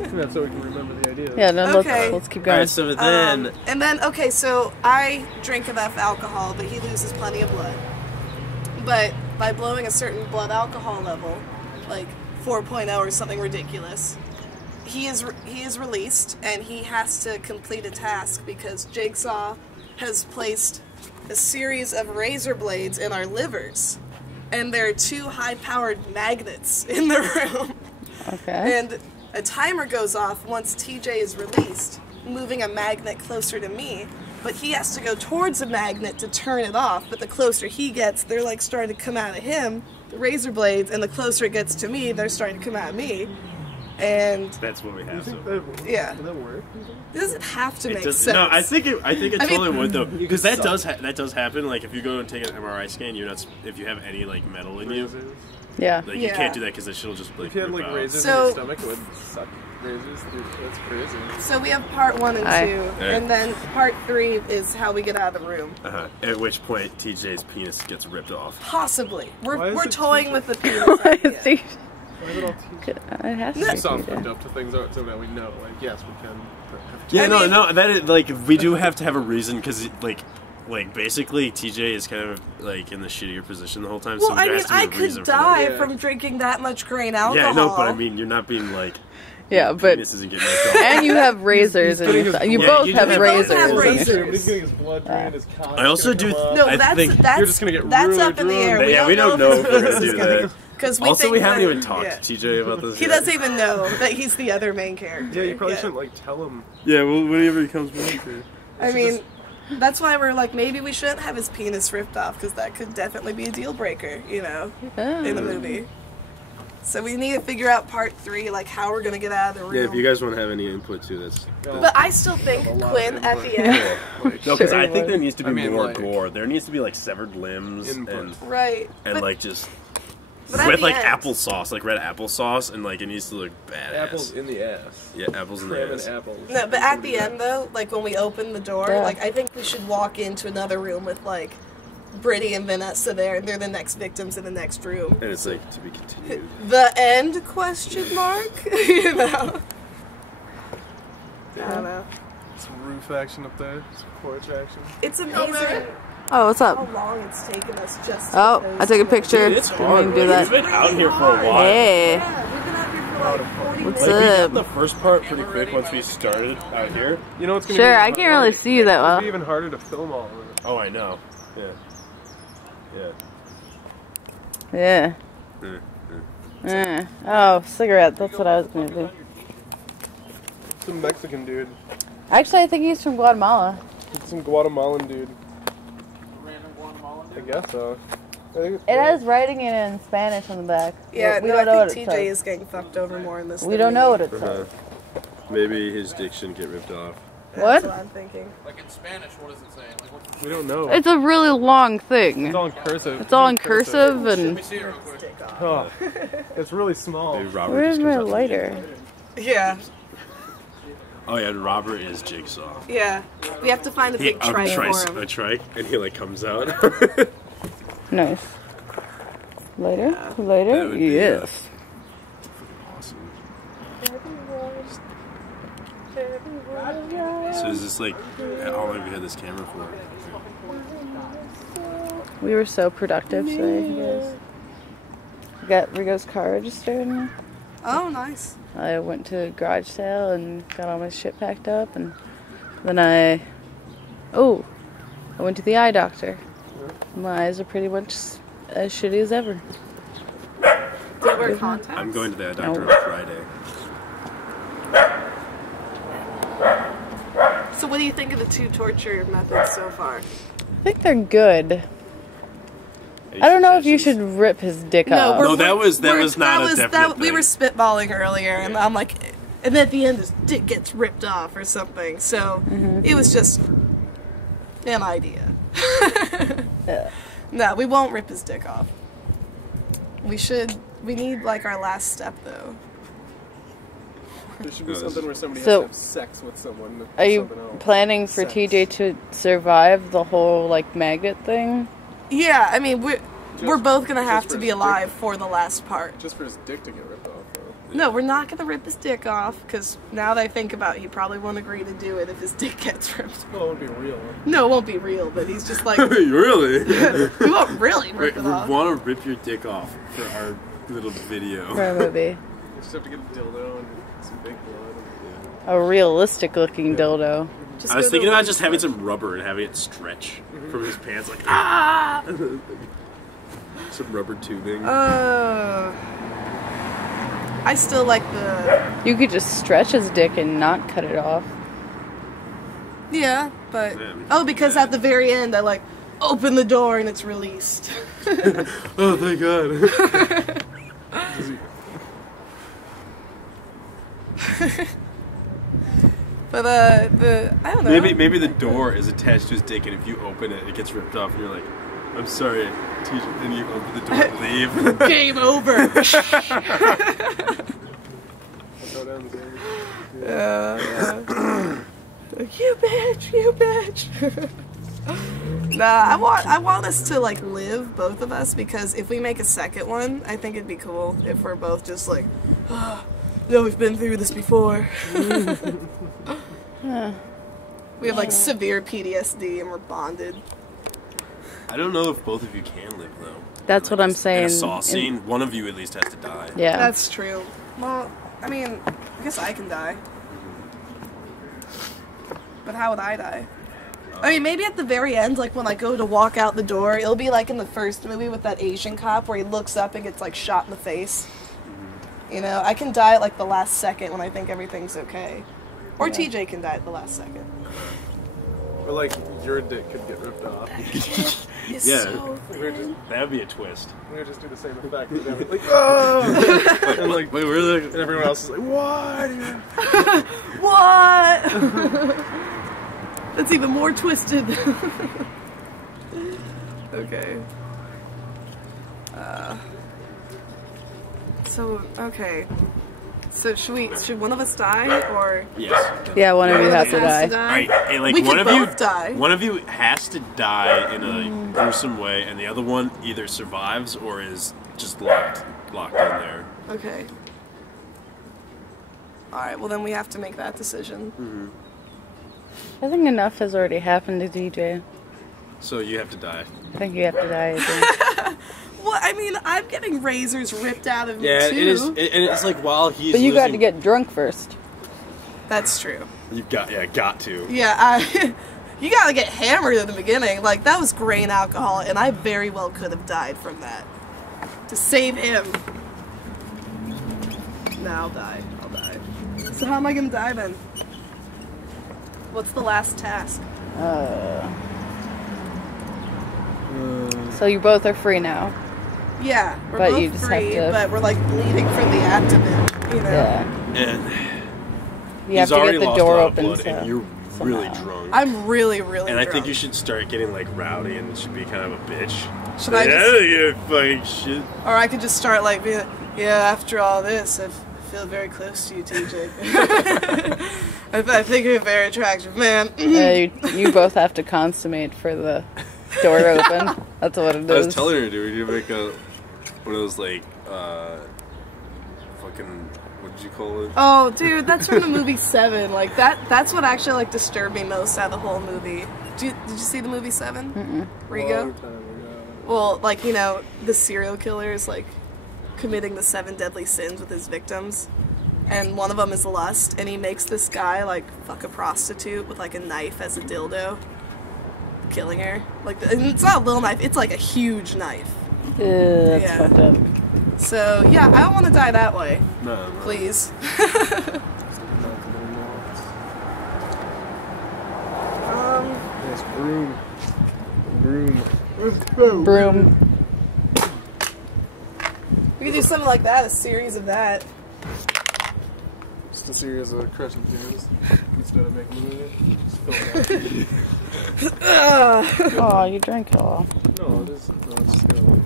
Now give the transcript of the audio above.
Yeah, so we can remember the idea. Yeah, no, Okay. let's keep going. Alright, so then... and then, okay, so I drink enough alcohol that he loses plenty of blood. But by blowing a certain blood alcohol level, like 4.0 or something ridiculous, he is released, and he has to complete a task because Jigsaw has placed a series of razor blades in our livers, and there are 2 high-powered magnets in the room. Okay. And a timer goes off once TJ is released, moving a magnet closer to me, but he has to go towards a magnet to turn it off, but the closer he gets, they're like starting to come out of him, the razor blades, and the closer it gets to me, they're starting to come out of me. And that's what we have. So. Yeah. Does that work? It doesn't have to make sense. No, I think it totally would though, because that suck. does happen. Like if you go and take an MRI scan, you're not if you have any like metal in you, Yeah. like you can't do that because the shit will just like. If you had like rip out. razors in your stomach, it would suck razors. Dude, that's crazy. So we have part 1 and 2, and then part 3 is how we get out of the room. At which point, TJ's penis gets ripped off. Possibly. Why We're is it toying TJ? with the penis idea. Why is it all TJ? It has to be Soft TJ. up to things so that we know. Like, yes, we can. Yeah, I mean- no, that is, like we do have to have a reason because like basically TJ is kind of like in the shittier position the whole time. Well, so I there mean, has to be I a could reason die for that. from drinking that much grain alcohol. Yeah, I know, but I mean, you're not being like. Yeah, but Penis isn't getting ripped off. and you have razors in your stomach. You Yeah, both you have do have razors. both have in your razors. stomach. He's getting his blood drained, his cock. I also do. No, I that's think that's you're just gonna get that's really up in the air. drunk. Yeah, we don't know if we're gonna do that. Because Also, we haven't even talked talked to TJ about this. He yet. doesn't even know that he's the other main character. Yeah, you probably shouldn't like tell him. Yeah, well, whenever he comes back. I mean, that's why we're like, maybe we shouldn't have his penis ripped off because that could definitely be a deal breaker, you know, in the movie. So we need to figure out part 3, like how we're gonna get out of the room. Yeah, if you guys want to have any input too, that's. But I still think Quinn at the end. No, because I think there needs to be more like, gore. There needs to be like severed limbs and Right. and but, like just but at with the like end- applesauce, like red applesauce, and like it needs to look badass. Apples in the ass. Yeah, apples in the Cramming ass. apples. No, but at the end though, like when we open the door, Yeah. like I think we should walk into another room with like Brittany and Vanessa there, and they're the next victims in the next room. And it's like to be continued. The end? Question mark? You know. I don't know. Some roof action up there. Some porch action. It's amazing Oh, what's how up? long it's taken us just to Oh, get I took a those picture. It's We hard. can do that. We've been out here for a while. Hey. Yeah, we've been out here for like 40 What's minutes. Like we up? got the first part pretty quick once we started out here. You know what's gonna Sure, be I can't really see you that It'll well. be even harder to film all of it. Oh, I know. Yeah. Yeah. Yeah. Oh, cigarette. That's what I was gonna do. Some Mexican dude. Actually, I think he's from Guatemala. Some Guatemalan dude. I guess so. I think It has writing in Spanish on the back. Yeah, we no, don't know I what think it TJ says. is getting fucked over more in this. We than don't know me. what it says. Maybe his dick shouldn't get ripped off. What? That's what I'm thinking. Like in Spanish, what is it saying? Like, what, we don't know. It's a really long thing. It's all in cursive. It's all in cursive let and. me see it real quick. Oh, it's really small. Maybe Robert Where's just my comes out lighter? Yeah, Oh yeah, Robert is Jigsaw. yeah. We have to find a big trike for him. A trike, and he like comes out. Nice. Lighter? That Lighter? would be, Yes. Awesome. So is this like how long have you had this camera for? We were so productive today, you guys. We got Rigo's car registered. Oh, nice. I went to garage sale and got all my shit packed up, and then I went to the eye doctor. My eyes are pretty much as shitty as ever. Do you wear contacts? I'm going to the eye doctor No. on Friday. So what do you think of the 2 torture methods so far? I think they're good. I don't know if you should rip his dick off. No, that was not a definite We thing. were spitballing earlier, and I'm like, and at the end his dick gets ripped off or something. So it was just an idea. Yeah. No, we won't rip his dick off. We need like our last step though. There should be something where somebody So- has to have sex with someone. Are you something else. planning for Sex. TJ to survive the whole like maggot thing? Yeah, I mean we're both gonna have for to be his alive for the last part. Just for his dick to get ripped off, though. No, we're not gonna rip his dick off, because now that I think about it, he probably won't agree to do it if his dick gets ripped. Well, it would be real. No, it won't be real, but he's just like, Really? we won't really rip We it off. want to rip your dick off for our little video. For a movie. You just have to get a dildo and some big blood. A realistic looking dildo. Just I was go to thinking a about women's just having club. some rubber and having it stretch from his pants, like ah, some rubber tubing. I still like the... You could just stretch his dick and not cut it off. Yeah, but... Yeah, Oh, because at the very end, I like, open the door and it's released. Oh, thank God. But, I don't know. Maybe the door is attached to his dick, and if you open it, it gets ripped off, and you're like, I'm sorry, teacher. And you open the door and leave. Game over. I'll go down the stairs. Yeah. Like, you bitch. Nah, I want us to like live, both of us, because if we make a second one, I think it'd be cool if we're both just like, oh, no, we've been through this before. We have like severe PTSD and we're bonded. I don't know if both of you can live though. That's what I'm In saying. a Saw scene, one of you at least has to die. Yeah. That's true. Well, I mean, I guess I can die. But how would I die? I mean, maybe at the very end, like when I go to walk out the door, it'll be like in the first movie with that Asian cop where he looks up and gets like shot in the face. You know, I can die at like the last second when I think everything's okay. Or TJ can die at the last second. Or like your dick could get ripped off. It's Yeah. so That would be a twist. We would just do the same effect. We'd have it like, oh! And like, Wait, really? and everyone else is like, what? What? That's even more twisted. Okay. Okay. So should one of us die, or Yes. Yeah, one of you has to has die. Alright, and like We one could of you both die. One of you has to die in a gruesome way, and the other one either survives or is just locked in there. Okay. Alright, well then we have to make that decision. I think enough has already happened to DJ. So you have to die. I think you have to die. I think. Well, I mean, I'm getting razors ripped out of me Yeah, too. it is. And it's like while he's. But you got to losing- get drunk first. That's true. You got to. Yeah, you gotta get hammered in the beginning. Like, that was grain alcohol, and I very well could have died from that. To save him. No, I'll die. So how am I gonna die then? What's the last task? So you both are free now. Yeah, we're But both you just have free, to- but we're like bleeding from the abdomen, you know? Yeah. And You have he's to already get the lost door a lot of open. blood, So and you're really somehow. drunk. I'm really, really And I think drunk. you should start getting like rowdy and should be kind of a bitch. Should I yeah, just- you fucking shit. Or I could just start like, being like, yeah, after all this, I feel very close to you, TJ. I think you're a very attractive man. You both have to consummate for the door to open. That's what it is. I was telling her, dude, we need to make one of those like fucking, what did you call it? Oh, dude, that's from the movie 7. Like, that's what actually, like, disturbed me most out of the whole movie. Did you see the movie 7? Mm-mm. Rigo? Well, like, you know, the serial killer is, like, committing the 7 deadly sins with his victims. And one of them is lust, and he makes this guy, like, fuck a prostitute with, like, a knife as a dildo. Killing her. Like, and it's not a little knife, it's, like, a huge knife. That's Yeah. fucked up. So, yeah, I don't want to die that way. No. Please. Yes, broom. Broom. We could do something like that, a series of that. Just a series of crushing tunes instead of making a movie. Just film that. Oh, you drank it all. No, it is. No, it's just gonna.